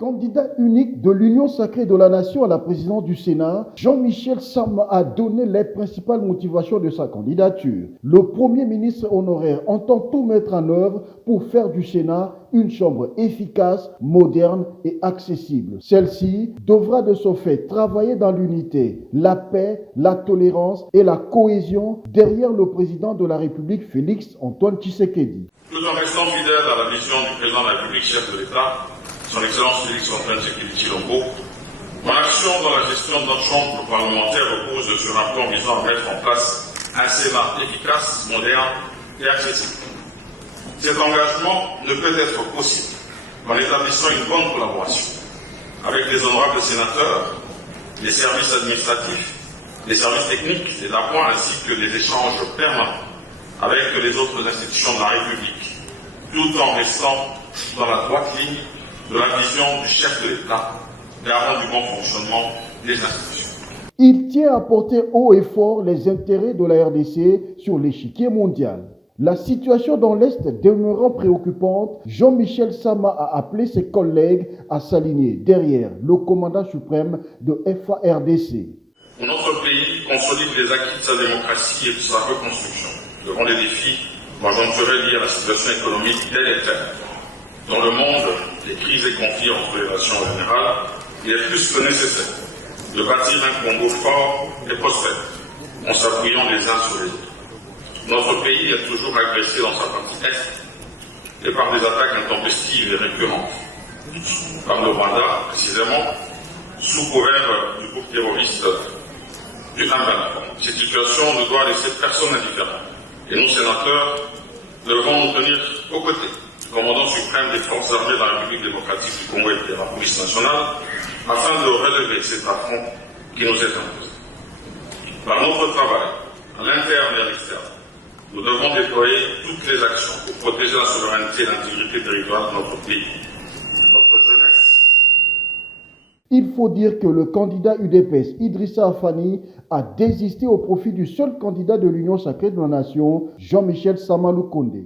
Candidat unique de l'Union sacrée de la nation à la présidence du Sénat, Jean-Michel Sama a donné les principales motivations de sa candidature. Le Premier ministre honoraire entend tout mettre en œuvre pour faire du Sénat une chambre efficace, moderne et accessible. Celle-ci devra de ce fait travailler dans l'unité, la paix, la tolérance et la cohésion derrière le président de la République, Félix Antoine Tshisekedi. Tout en restant fidèle à la vision du président de la République, chef de l'État, son Excellence Félix Antoine Tshisekedi Tshilombo, mon action dans la gestion de notre chambre parlementaire repose sur un plan visant à mettre en place un Sénat efficace, moderne et accessible. Cet engagement ne peut être possible qu'en établissant une bonne collaboration avec les honorables sénateurs, les services administratifs, les services techniques et d'appoint ainsi que des échanges permanents avec les autres institutions de la République, tout en restant dans la droite ligne de la vision du chef de l'État, garant du bon fonctionnement des institutions. Il tient à porter haut et fort les intérêts de la RDC sur l'échiquier mondial. La situation dans l'Est demeurant préoccupante, Jean-Michel Sama a appelé ses collègues à s'aligner derrière le commandant suprême de FARDC. Notre pays consolide les acquis de sa démocratie et de sa reconstruction devant les défis conjoncturels liés à la situation économique délétère. Dans le monde, les crises et conflits entre les nations générales, il est plus que nécessaire de bâtir un Congo fort et prospère, en s'appuyant les uns sur les autres. Notre pays est toujours agressé dans sa partie Est et par des attaques intempestives et récurrentes. Par le Rwanda, précisément, sous couvert du groupe terroriste du Hambana. Cette situation ne doit laisser personne indifférent. Et nous, sénateurs, devons nous tenir aux côtés du commandant suprême des forces armées de la République démocratique du Congo et de la police nationale, afin de relever cet affront qui nous est imposé. Par notre travail, à l'interne et à l'externe, nous devons déployer toutes les actions pour protéger la souveraineté et l'intégrité territoriale de notre pays. Notre jeunesse. Il faut dire que le candidat UDPS Idrissa Afani a désisté au profit du seul candidat de l'Union sacrée de la nation, Jean-Michel Sama Lukonde.